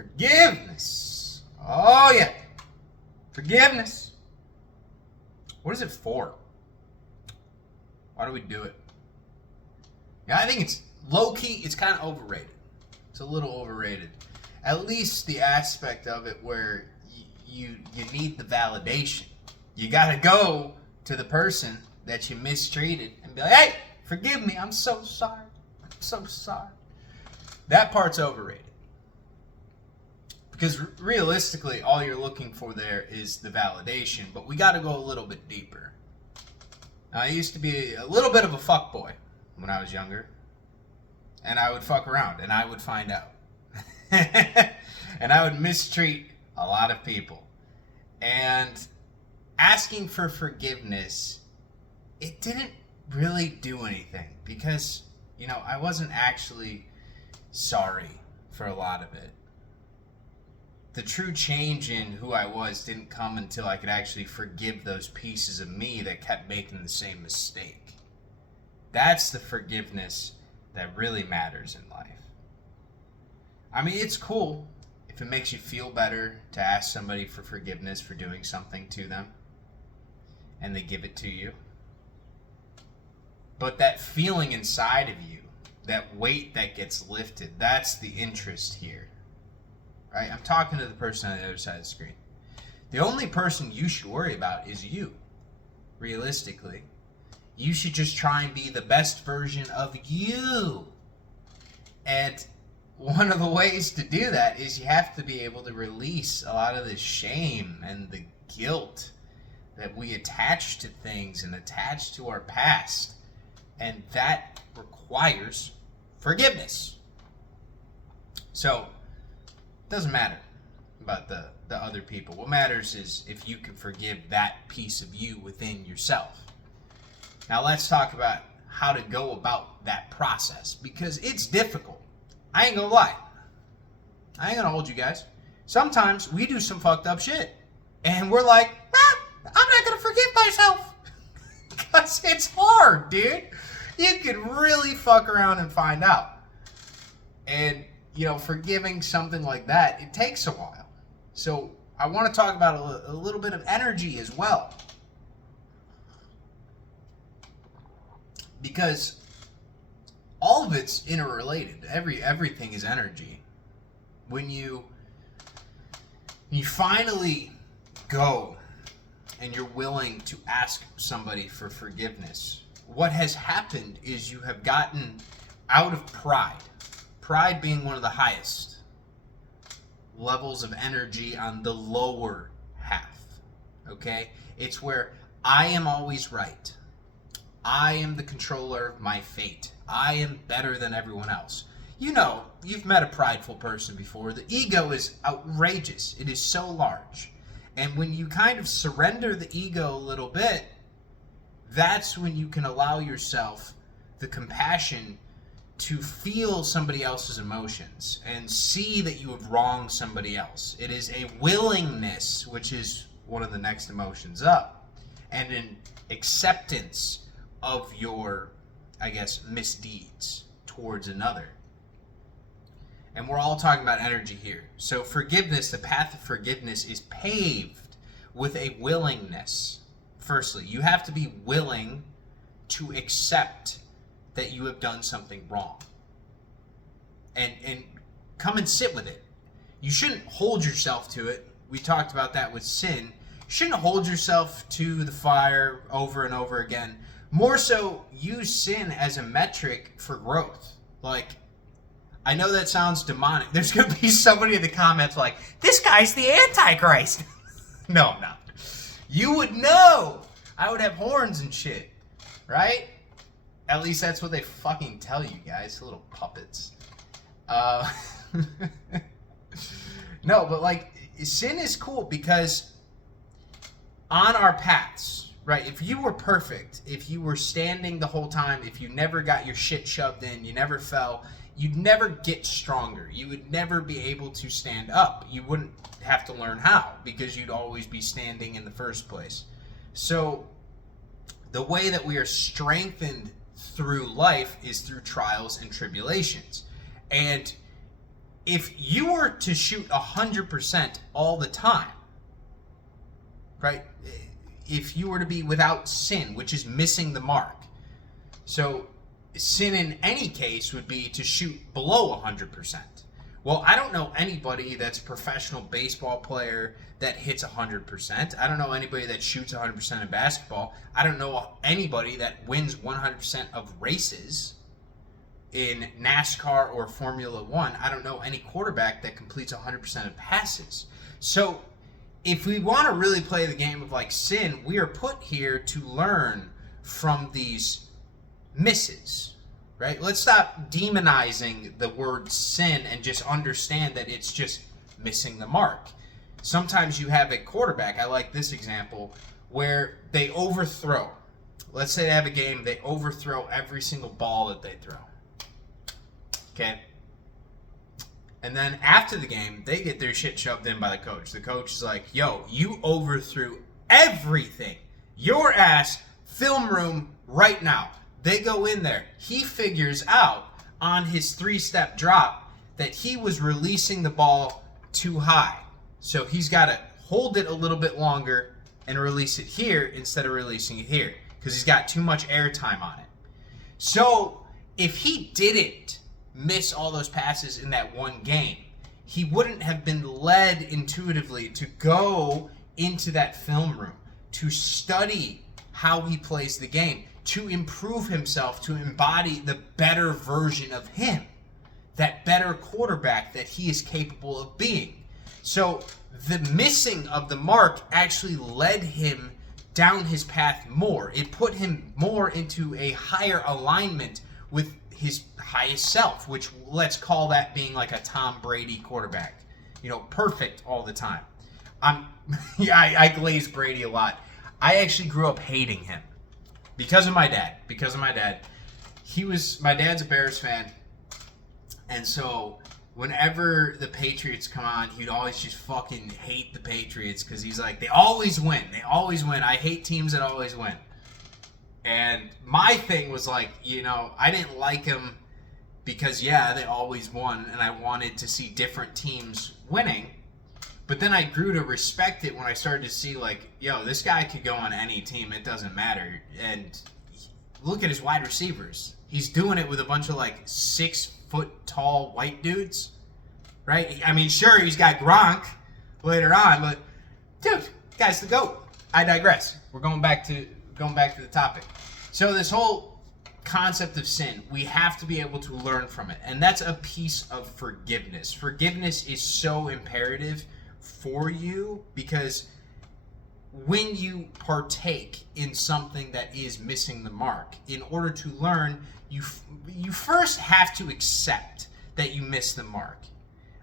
Forgiveness. Oh, yeah. Forgiveness. What is it for? Why do we do it? Yeah, I think it's low-key, it's kind of overrated. It's a little overrated. At least the aspect of it where you need the validation. You got to go to the person that you mistreated and be like, hey, forgive me, I'm so sorry. I'm so sorry. That part's overrated. Because realistically, all you're looking for there is the validation, but we got to go a little bit deeper. Now, I used to be a little bit of a fuckboy when I was younger, and I would fuck around, and I would find out. And I would mistreat a lot of people. And asking for forgiveness, it didn't really do anything because, I wasn't actually sorry for a lot of it. The true change in who I was didn't come until I could actually forgive those pieces of me that kept making the same mistake. That's the forgiveness that really matters in life. I mean, it's cool if it makes you feel better to ask somebody for forgiveness for doing something to them and they give it to you. But that feeling inside of you, that weight that gets lifted, that's the interest here. Right? I'm talking to the person on the other side of the screen. The only person you should worry about is you, realistically. You should just try and be the best version of you. And one of the ways to do that is you have to be able to release a lot of the shame and the guilt that we attach to things and attach to our past. And that requires forgiveness. So, it doesn't matter about the other people. What matters is if you can forgive that piece of you within yourself. Now let's talk about how to go about that process, because it's difficult. I ain't gonna lie. I ain't gonna hold you guys. Sometimes we do some fucked up shit. And we're like, I'm not gonna forgive myself. Because it's hard, dude. You can really fuck around and find out. And, forgiving something like that, it takes a while. So I want to talk about a little bit of energy as well. Because all of it's interrelated. Everything is energy. When you finally go and you're willing to ask somebody for forgiveness, what has happened is you have gotten out of pride. Pride being one of the highest levels of energy on the lower half. Okay? It's where I am always right. I am the controller of my fate. I am better than everyone else. You've met a prideful person before. The ego is outrageous. It is so large. And when you kind of surrender the ego a little bit, that's when you can allow yourself the compassion to feel somebody else's emotions and see that you have wronged somebody else. It is a willingness, which is one of the next emotions up, and an acceptance of your, misdeeds towards another. And we're all talking about energy here. So forgiveness, the path of forgiveness is paved with a willingness. Firstly, you have to be willing to accept that you have done something wrong. And come and sit with it. You shouldn't hold yourself to it. We talked about that with sin. You shouldn't hold yourself to the fire over and over again. More so, use sin as a metric for growth. I know that sounds demonic. There's going to be somebody in the comments like, this guy's the Antichrist. No, I'm not. You would know. I would have horns and shit. Right? At least that's what they fucking tell you guys. Little puppets. No, but sin is cool because on our paths, right? If you were perfect, if you were standing the whole time, if you never got your shit shoved in, you never fell, you'd never get stronger. You would never be able to stand up. You wouldn't have to learn how because you'd always be standing in the first place. So the way that we are strengthened through life is through trials and tribulations. And if you were to shoot 100% all the time, right? If you were to be without sin, which is missing the mark. So sin in any case would be to shoot below 100%. Well, I don't know anybody that's a professional baseball player that hits 100%. I don't know anybody that shoots 100% in basketball. I don't know anybody that wins 100% of races in NASCAR or Formula One. I don't know any quarterback that completes 100% of passes. So if we want to really play the game of like sin, we are put here to learn from these misses, right? Let's stop demonizing the word sin and just understand that it's just missing the mark. Sometimes you have a quarterback, I like this example, where they overthrow. Let's say they have a game, they overthrow every single ball that they throw. Okay? And then after the game, they get their shit shoved in by the coach. The coach is like, yo, you overthrew everything. Your ass, film room right now. They go in there. He figures out on his 3-step drop that he was releasing the ball too high. So he's got to hold it a little bit longer and release it here instead of releasing it here because he's got too much air time on it. So if he didn't miss all those passes in that one game, he wouldn't have been led intuitively to go into that film room, to study how he plays the game, to improve himself, to embody the better version of him, that better quarterback that he is capable of being. So the missing of the mark actually led him down his path more. It put him more into a higher alignment with his highest self, which let's call that being like a Tom Brady quarterback. You know, perfect all the time. I glaze Brady a lot. I actually grew up hating him because of my dad. My dad's a Bears fan. And so whenever the Patriots come on, he'd always just fucking hate the Patriots because he's like, they always win. I hate teams that always win. And my thing was like, you know, I didn't like them because, yeah, they always won, and I wanted to see different teams winning. But then I grew to respect it when I started to see, like, yo, this guy could go on any team. It doesn't matter. And look at his wide receivers. He's doing it with a bunch of, like, 6-foot-tall white dudes, right? I mean, sure, he's got Gronk later on, but, dude, guy's the GOAT. I digress. We're going back to the topic. So this whole concept of sin, we have to be able to learn from it. And that's a piece of forgiveness. Forgiveness is so imperative for you because when you partake in something that is missing the mark, in order to learn, you first have to accept that you missed the mark.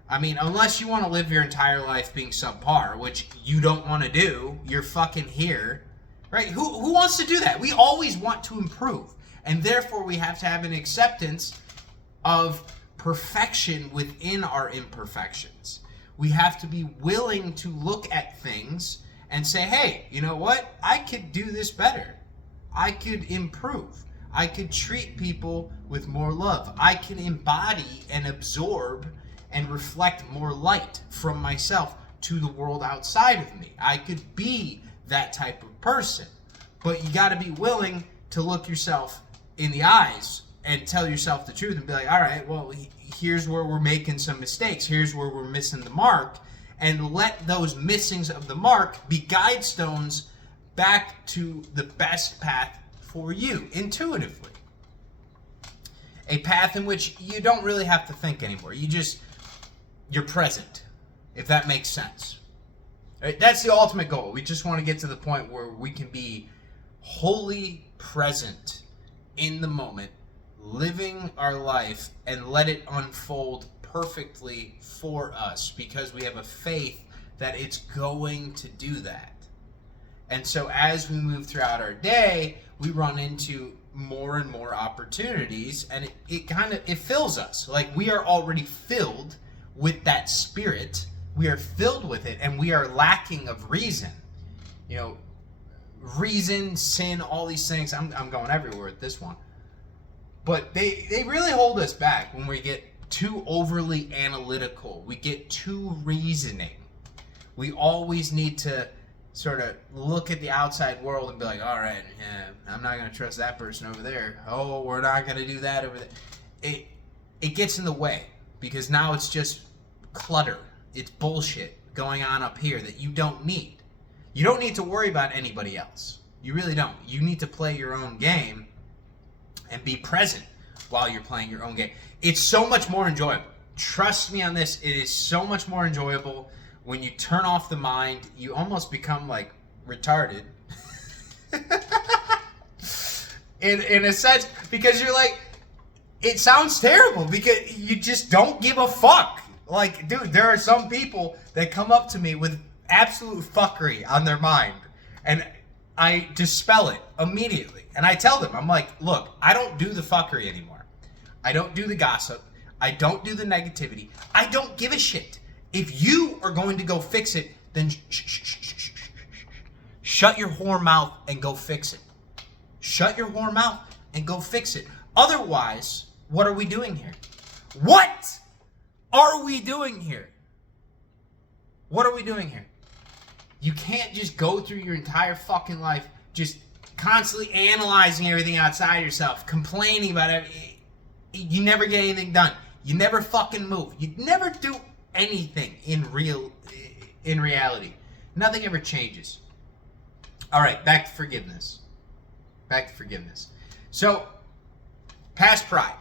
I mean, unless you want to live your entire life being subpar, which you don't want to do, you're fucking here. Right? Who wants to do that? We always want to improve. And therefore, we have to have an acceptance of perfection within our imperfections. We have to be willing to look at things and say, hey, you know what? I could do this better. I could improve. I could treat people with more love. I can embody and absorb and reflect more light from myself to the world outside of me. I could be that type of person. But you got to be willing to look yourself in the eyes and tell yourself the truth and be like, all right, well, here's where we're making some mistakes. Here's where we're missing the mark. And let those missings of the mark be guide stones back to the best path for you, intuitively. A path in which you don't really have to think anymore. You're present, if that makes sense. Right? That's the ultimate goal. We just want to get to the point where we can be wholly present in the moment, living our life, and let it unfold perfectly for us because we have a faith that it's going to do that. And so as we move throughout our day, we run into more and more opportunities, and it fills us. Like, we are already filled with that spirit. We are filled with it, and we are lacking of reason. You know, reason, sin, all these things. I'm going everywhere with this one. But they really hold us back when we get too overly analytical. We get too reasoning. We always need to sort of look at the outside world and be like, all right, yeah, I'm not going to trust that person over there. Oh, we're not going to do that over there. It gets in the way because now it's just clutter. It's bullshit going on up here that you don't need. You don't need to worry about anybody else. You really don't. You need to play your own game and be present while you're playing your own game. It's so much more enjoyable. Trust me on this. It is so much more enjoyable when you turn off the mind. You almost become like retarded. in a sense, because you're like, it sounds terrible because you just don't give a fuck. Like, dude, there are some people that come up to me with absolute fuckery on their mind, and I dispel it immediately. And I tell them, I'm like, look, I don't do the fuckery anymore. I don't do the gossip. I don't do the negativity. I don't give a shit. If you are going to go fix it, then shut your whore mouth and go fix it. Shut your whore mouth and go fix it. Otherwise, what are we doing here? What are we doing here? What are we doing here? You can't just go through your entire fucking life just constantly analyzing everything outside yourself, complaining about everything. You never get anything done. You never fucking move. You never do anything in reality. Nothing ever changes. All right, back to forgiveness. So, past pride.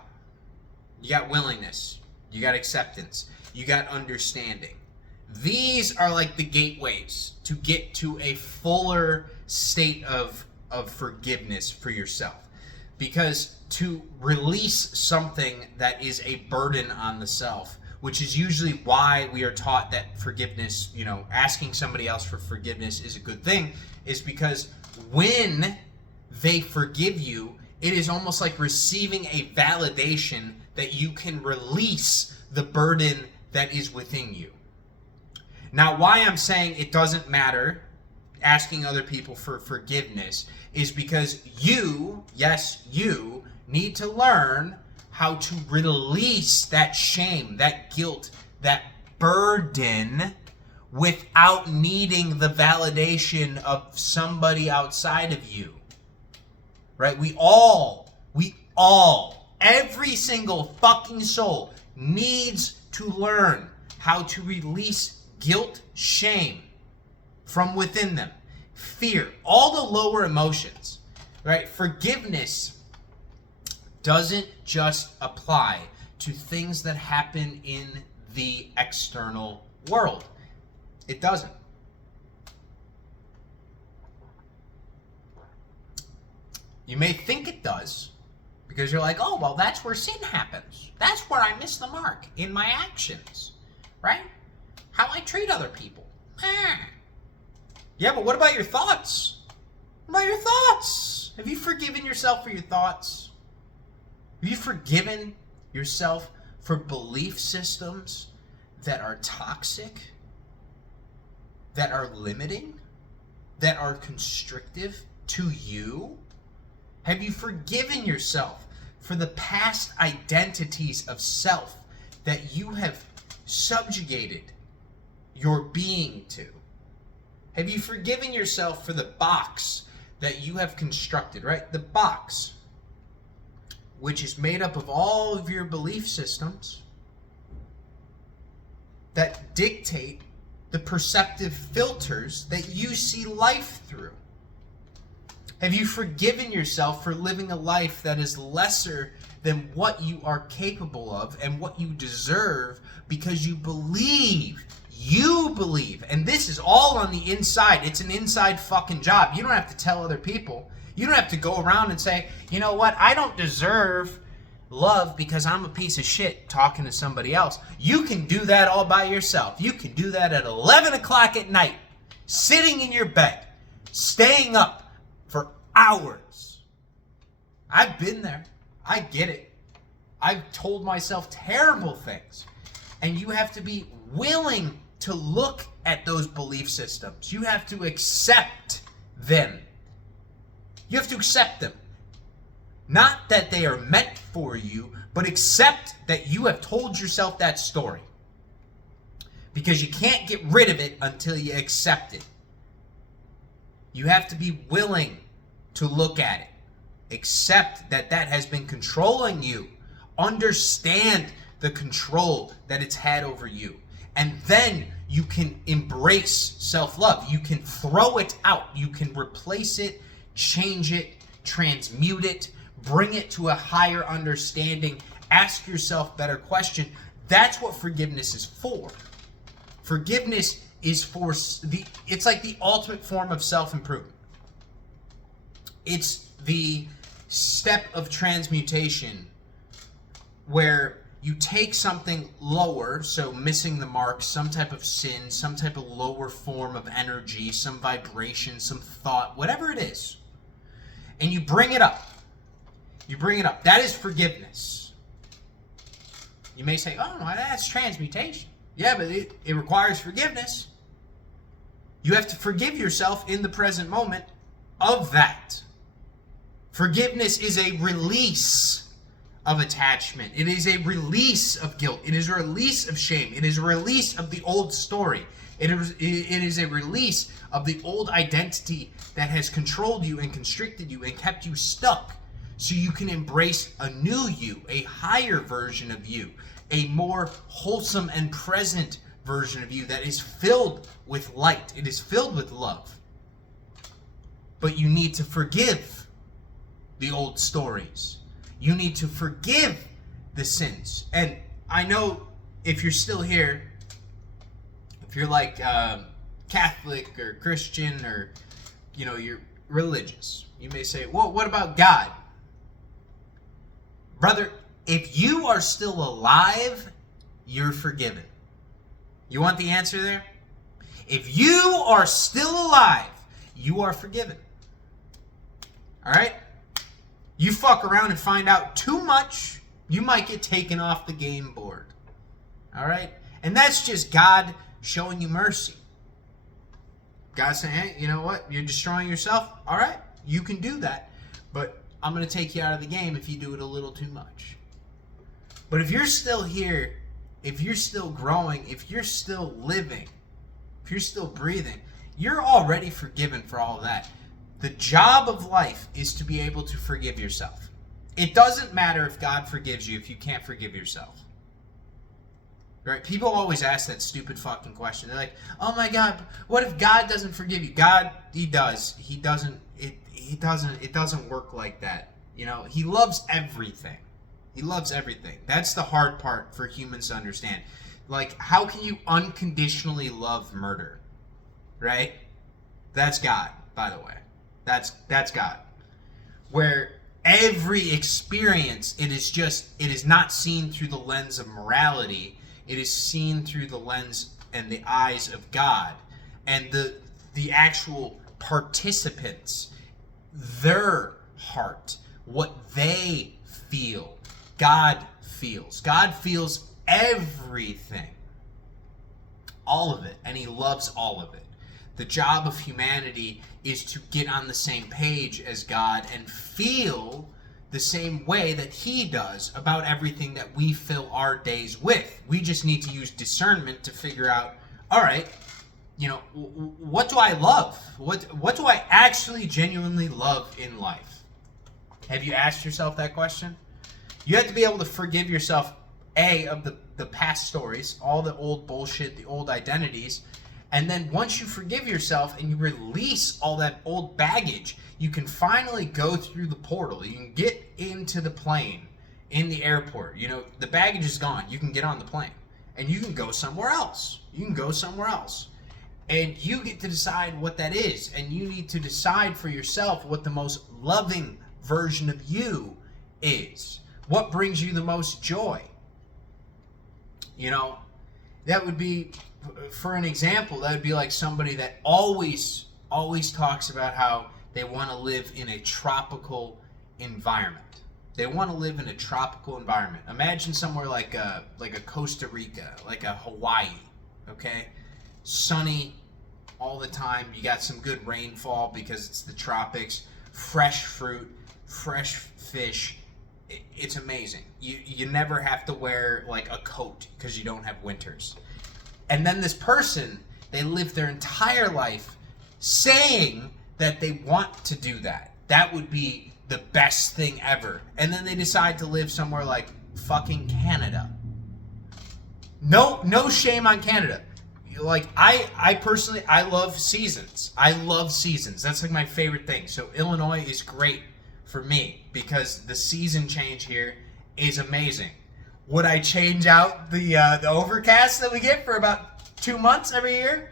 You got willingness. You got acceptance. You got understanding. These are like the gateways to get to a fuller state of forgiveness for yourself. Because to release something that is a burden on the self, which is usually why we are taught that forgiveness, asking somebody else for forgiveness is a good thing, is because when they forgive you, it is almost like receiving a validation that you can release the burden that is within you. Now, why I'm saying it doesn't matter asking other people for forgiveness is because you need to learn how to release that shame, that guilt, that burden without needing the validation of somebody outside of you. Right? We all, every single fucking soul needs to learn how to release guilt, shame from within them, fear, all the lower emotions, right? Forgiveness doesn't just apply to things that happen in the external world. It doesn't. You may think it does because you're like, oh, well, that's where sin happens. That's where I miss the mark in my actions, right? How I treat other people. Yeah, but what about your thoughts? What about your thoughts? Have you forgiven yourself for your thoughts? Have you forgiven yourself for belief systems that are toxic, that are limiting, that are constrictive to you? Have you forgiven yourself for the past identities of self that you have subjugated your being to? Have you forgiven yourself for the box that you have constructed, right? The box, which is made up of all of your belief systems that dictate the perceptive filters that you see life through. Have you forgiven yourself for living a life that is lesser than what you are capable of and what you deserve because you believe, and this is all on the inside. It's an inside fucking job. You don't have to tell other people. You don't have to go around and say, you know what, I don't deserve love because I'm a piece of shit talking to somebody else. You can do that all by yourself. You can do that at 11 o'clock at night, sitting in your bed, staying up for hours. I've been there. I get it. I've told myself terrible things. And you have to be willing to look at those belief systems. You have to accept them. You have to accept them. Not that they are meant for you, but accept that you have told yourself that story. Because you can't get rid of it until you accept it. You have to be willing to look at it. Accept that that has been controlling you. Understand the control that it's had over you. And then you can embrace self-love. You can throw it out. You can replace it, change it, transmute it, bring it to a higher understanding. Ask yourself better questions. That's what forgiveness is for. Forgiveness is for it's like the ultimate form of self-improvement. It's the step of transmutation where you take something lower, so missing the mark, some type of sin, some type of lower form of energy, some vibration, some thought, whatever it is, and you bring it up. You bring it up. That is forgiveness. You may say, oh, no, that's transmutation. Yeah, but it requires forgiveness. You have to forgive yourself in the present moment of that. Forgiveness is a release of attachment. It is a release of guilt. It is a release of shame. It is a release of the old story. It is a release of the old identity that has controlled you and constricted you and kept you stuck, so you can embrace a new you, a higher version of you, a more wholesome and present version of you that is filled with light. It is filled with love. But you need to forgive the old stories. You need to forgive the sins. And I know if you're still here, if you're like Catholic or Christian or, you're religious, you may say, well, what about God? Brother, if you are still alive, you're forgiven. You want the answer there? If you are still alive, you are forgiven. All right? You fuck around and find out too much, you might get taken off the game board. All right? And that's just God showing you mercy. God saying, hey, you know what? You're destroying yourself. All right, you can do that. But I'm going to take you out of the game if you do it a little too much. But if you're still here, if you're still growing, if you're still living, if you're still breathing, you're already forgiven for all of that. The job of life is to be able to forgive yourself. It doesn't matter if God forgives you if you can't forgive yourself. Right? People always ask that stupid fucking question. They're like, oh my God, what if God doesn't forgive you? God, he does. He doesn't, it doesn't work like that. He loves everything. He loves everything. That's the hard part for humans to understand. Like, how can you unconditionally love murder? Right? That's God, by the way. That's God. Where every experience, it is not seen through the lens of morality. It is seen through the lens and the eyes of God. And the actual participants, their heart, what they feel, God feels. God feels everything. All of it. And he loves all of it. The job of humanity is to get on the same page as God and feel the same way that he does about everything that we fill our days with. We just need to use discernment to figure out, all right, what do I love? What do I actually genuinely love in life? Have you asked yourself that question? You have to be able to forgive yourself, of the past stories, all the old bullshit, the old identities. And then once you forgive yourself and you release all that old baggage, you can finally go through the portal. You can get into the plane in the airport. The baggage is gone. You can get on the plane. And you can go somewhere else. And you get to decide what that is. And you need to decide for yourself what the most loving version of you is. What brings you the most joy? That would be, for an example, that would be like somebody that always talks about how they want to live in a tropical environment. They want to live in a tropical environment. Imagine somewhere like a Costa Rica, like a Hawaii, okay? Sunny all the time. You got some good rainfall because it's the tropics. Fresh fruit, fresh fish. It's amazing. You never have to wear like a coat because you don't have winters. And then this person, they live their entire life saying that they want to do that. That would be the best thing ever. And then they decide to live somewhere like fucking Canada. No shame on Canada. Like I personally, I love seasons. I love seasons. That's like my favorite thing. So Illinois is great for me because the season change here is amazing. Would I change out the overcast that we get for about 2 months every year?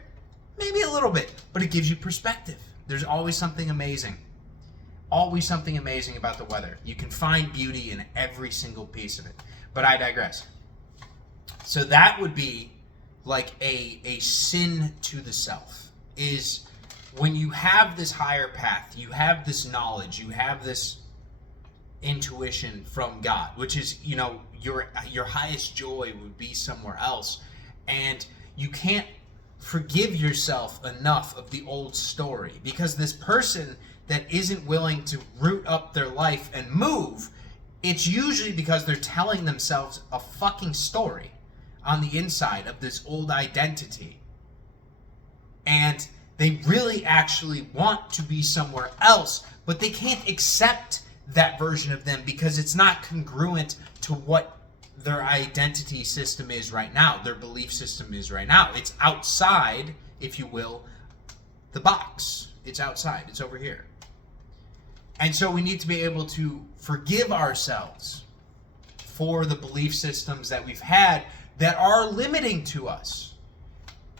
Maybe a little bit, but it gives you perspective. There's always something amazing. Always something amazing about the weather. You can find beauty in every single piece of it. But I digress. So that would be like a sin to the self, is when you have this higher path, you have this knowledge, you have this intuition from God, which is, you know, your highest joy would be somewhere else, and you can't forgive yourself enough of the old story, because this person that isn't willing to root up their life and move, it's usually because they're telling themselves a fucking story on the inside of this old identity. And they really actually want to be somewhere else, but they can't accept that version of them because it's not congruent to what their identity system is right now, their belief system is right now. It's outside, if you will, the box. It's outside. It's over here. And so we need to be able to forgive ourselves for the belief systems that we've had that are limiting to us.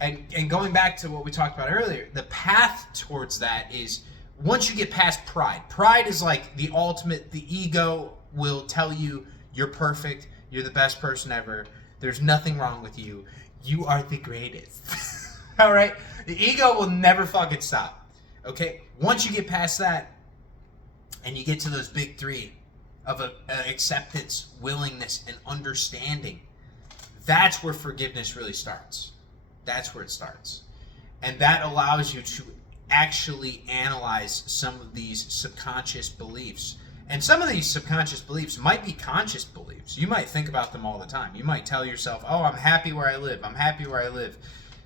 And going back to what we talked about earlier, the path towards that is once you get past pride. Pride is like the ultimate, the ego will tell you you're perfect, you're the best person ever, there's nothing wrong with you, you are the greatest. All right? The ego will never fucking stop. Okay? Once you get past that and you get to those big three of acceptance, willingness, and understanding, that's where forgiveness really starts. That's where it starts. And that allows you to actually analyze some of these subconscious beliefs. And some of these subconscious beliefs might be conscious beliefs. You might think about them all the time. You might tell yourself, oh, I'm happy where I live. I'm happy where I live.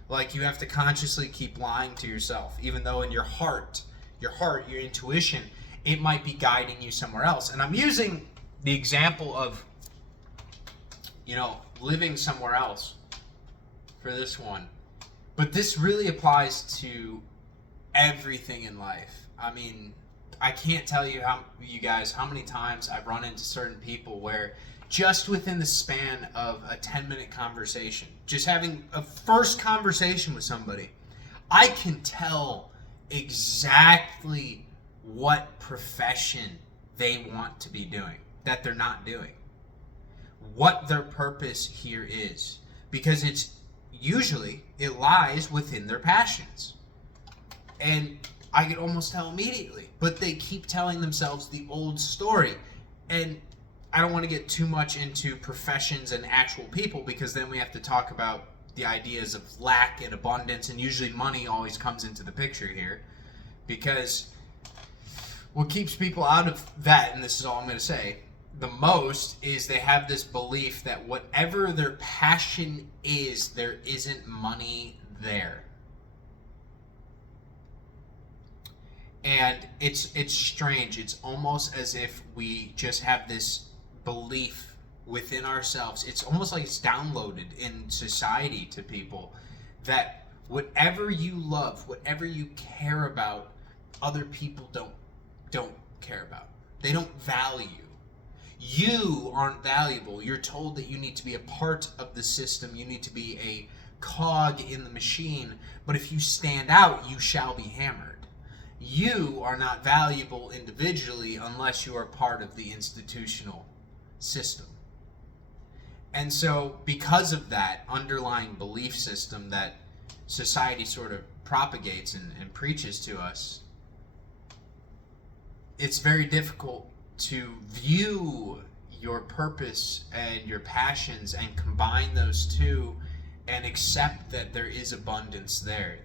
Like you have to consciously keep lying to yourself, even though in your heart, your intuition, it might be guiding you somewhere else. And I'm using the example of, you know, living somewhere else for this one. But this really applies to everything in life. I mean, I can't tell you how many times I've run into certain people where just within the span of a 10-minute conversation, just having a first conversation with somebody, I can tell exactly what profession they want to be doing that they're not doing. What their purpose here is, because it lies within their passions. And I could almost tell immediately, but they keep telling themselves the old story. And I don't want to get too much into professions and actual people, because then we have to talk about the ideas of lack and abundance, and usually money always comes into the picture here, because what keeps people out of that, and this is all I'm going to say, the most, is they have this belief that whatever their passion is, there isn't money there. And it's strange. It's almost as if we just have this belief within ourselves. It's almost like it's downloaded in society to people that whatever you love, whatever you care about, other people don't care about. They don't value. You aren't valuable. You're told that you need to be a part of the system. You need to be a cog in the machine. But if you stand out, you shall be hammered. You are not valuable individually unless you are part of the institutional system. And so because of that underlying belief system that society sort of propagates and preaches to us, it's very difficult to view your purpose and your passions and combine those two and accept that there is abundance there.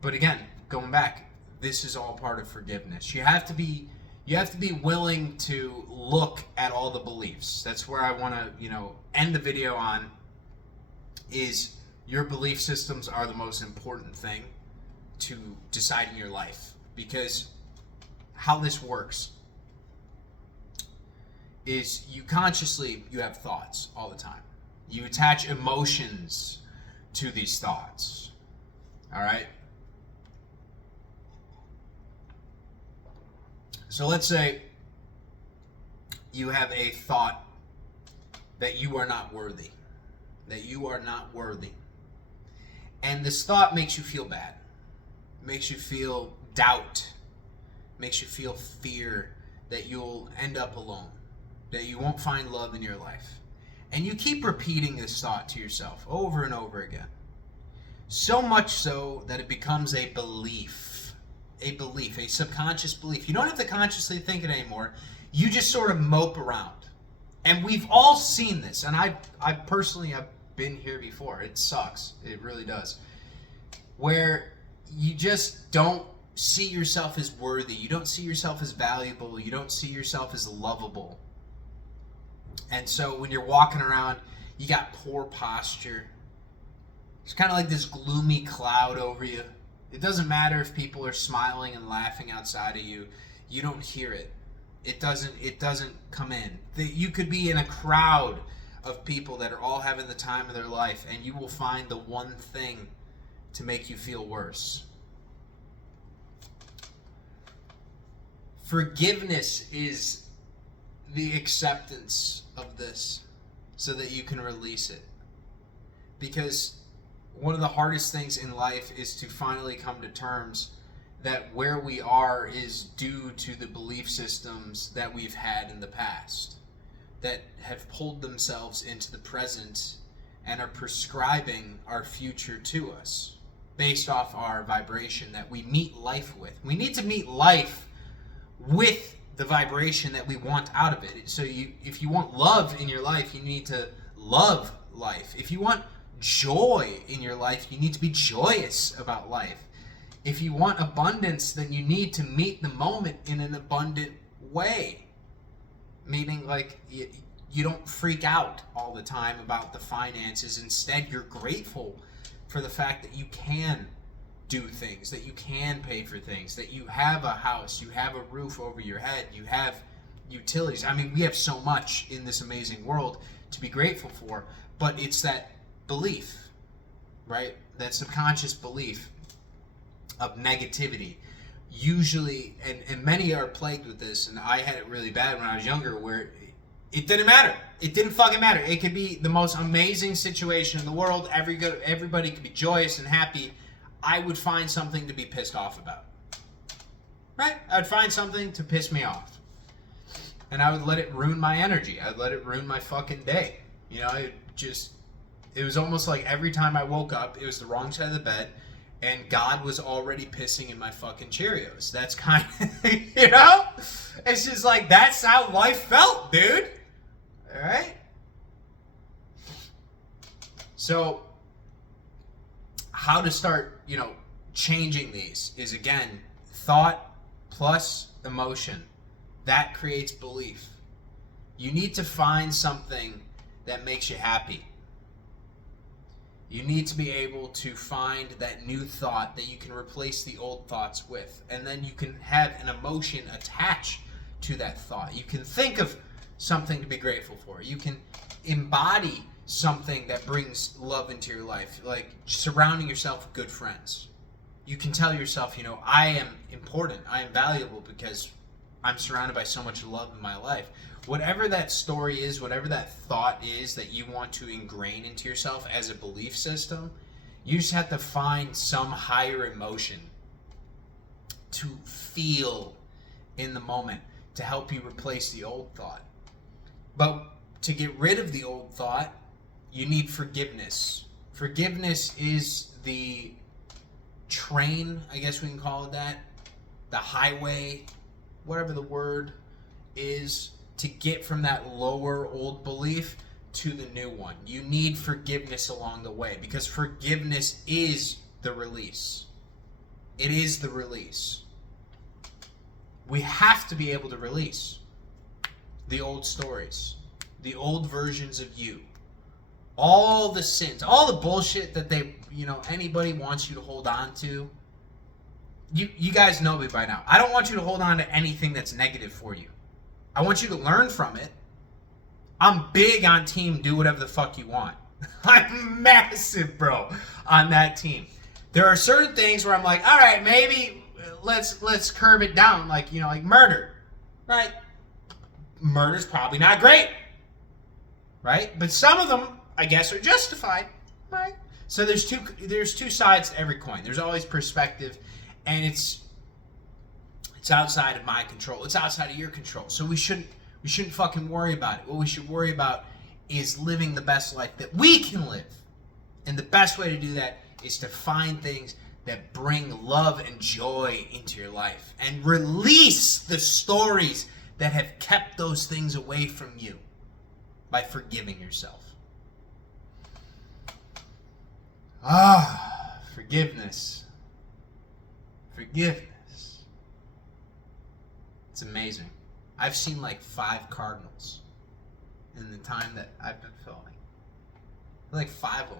But again, going back, this is all part of forgiveness. You have to be You have to be willing to look at all the beliefs. That's where I want to, end the video on, is your belief systems are the most important thing to deciding your life. Because how this works is you have thoughts all the time. You attach emotions to these thoughts. All right? So let's say you have a thought that you are not worthy. That you are not worthy. And this thought makes you feel bad. Makes you feel doubt. Makes you feel fear that you'll end up alone. That you won't find love in your life. And you keep repeating this thought to yourself over and over again. So much so that it becomes a belief. A belief, a subconscious belief. You don't have to consciously think it anymore. You just sort of mope around. And we've all seen this. And I personally have been here before. It sucks. It really does. Where you just don't see yourself as worthy. You don't see yourself as valuable. You don't see yourself as lovable. And so when you're walking around, you got poor posture. It's kind of like this gloomy cloud over you. It doesn't matter if people are smiling and laughing outside of you. You don't hear it. It doesn't come in. You could be in a crowd of people that are all having the time of their life, and you will find the one thing to make you feel worse. Forgiveness is the acceptance of this so that you can release it. Because one of the hardest things in life is to finally come to terms that where we are is due to the belief systems that we've had in the past that have pulled themselves into the present and are prescribing our future to us based off our vibration that we meet life with. We need to meet life with the vibration that we want out of it. So if you want love in your life, you need to love life. If you want joy in your life, you need to be joyous about life. If you want abundance, then you need to meet the moment in an abundant way. Meaning, like, you don't freak out all the time about the finances. Instead, you're grateful for the fact that you can do things, that you can pay for things, that you have a house, you have a roof over your head, you have utilities. I mean, we have so much in this amazing world to be grateful for, but it's that belief, right? That subconscious belief of negativity. Usually, and many are plagued with this, and I had it really bad when I was younger, where it didn't matter. It didn't fucking matter. It could be the most amazing situation in the world. Everybody could be joyous and happy. I would find something to be pissed off about. Right? I'd find something to piss me off. And I would let it ruin my energy. I'd let it ruin my fucking day. It was almost like every time I woke up, it was the wrong side of the bed, and God was already pissing in my fucking Cheerios. That's kind of, It's just like, that's how life felt, dude. All right? So, how to start, changing these is, again, thought plus emotion. That creates belief. You need to find something that makes you happy. You need to be able to find that new thought that you can replace the old thoughts with. And then you can have an emotion attached to that thought. You can think of something to be grateful for. You can embody something that brings love into your life, like surrounding yourself with good friends. You can tell yourself, I am important, I am valuable because I'm surrounded by so much love in my life. Whatever that story is, whatever that thought is that you want to ingrain into yourself as a belief system, you just have to find some higher emotion to feel in the moment to help you replace the old thought. But to get rid of the old thought, you need forgiveness. Forgiveness is the train, I guess we can call it that, the highway, whatever the word is, to get from that lower old belief to the new one. You need forgiveness along the way, because forgiveness is the release. It is the release. We have to be able to release the old stories, the old versions of you, all the sins, all the bullshit that anybody wants you to hold on to. You guys know me by now. I don't want you to hold on to anything that's negative for you. I want you to learn from it. I'm big on team do whatever the fuck you want. I'm massive, bro, on that team. There are certain things where I'm like, all right, maybe let's curb it down, like murder, right? Murder's probably not great, right? But some of them, I guess, are justified, right? So there's two sides to every coin. There's always perspective, and it's outside of my control. It's outside of your control. So we shouldn't fucking worry about it. What we should worry about is living the best life that we can live. And the best way to do that is to find things that bring love and joy into your life and release the stories that have kept those things away from you by forgiving yourself. Forgiveness. Forgiveness. It's amazing. I've seen like 5 cardinals in the time that I've been filming. Like 5 of them.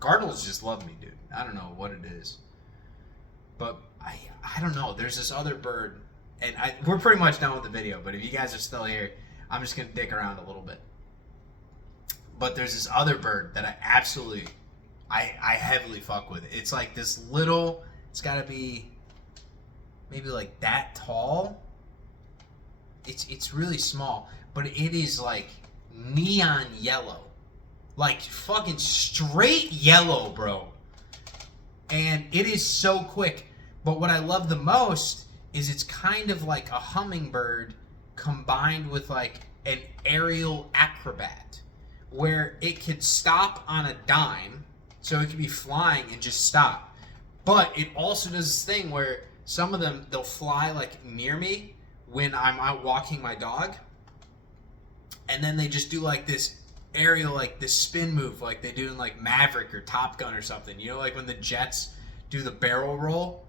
Cardinals just love me, dude. I don't know what it is. But I don't know. There's this other bird, and we're pretty much done with the video, but if you guys are still here, I'm just going to dick around a little bit. But there's this other bird that I heavily fuck with. It's like this little, it's got to be maybe like that tall. It's really small, but it is like neon yellow. Like fucking straight yellow, bro. And it is so quick. But what I love the most is it's kind of like a hummingbird combined with like an aerial acrobat, where it could stop on a dime, so it could be flying and just stop. But it also does this thing where some of them, they'll fly like near me when I'm out walking my dog, and then they just do like this aerial, like this spin move like they do in like Maverick or Top Gun or something. Like when the jets do the barrel roll,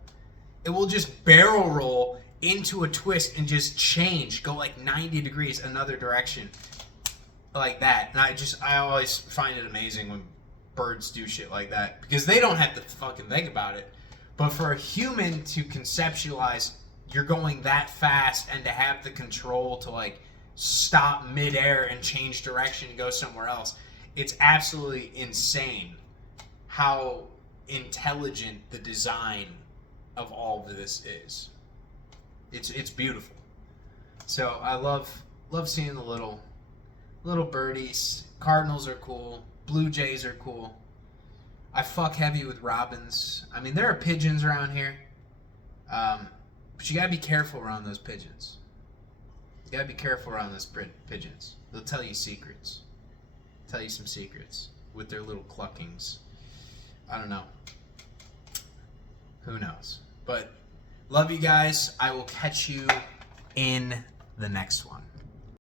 it will just barrel roll into a twist and just go like 90 degrees another direction like that. And I always find it amazing when birds do shit like that, because they don't have to fucking think about it. But for a human to conceptualize you're going that fast and to have the control to like stop midair and change direction and go somewhere else, it's absolutely insane how intelligent the design of all of this is. It's beautiful. So I love seeing the little birdies. Cardinals are cool. Blue Jays are cool. I fuck heavy with robins. I mean, there are pigeons around here, but you gotta be careful around those pigeons. You gotta be careful around those pigeons. They'll tell you secrets. Tell you some secrets with their little cluckings. I don't know. Who knows? But love you guys. I will catch you in the next one.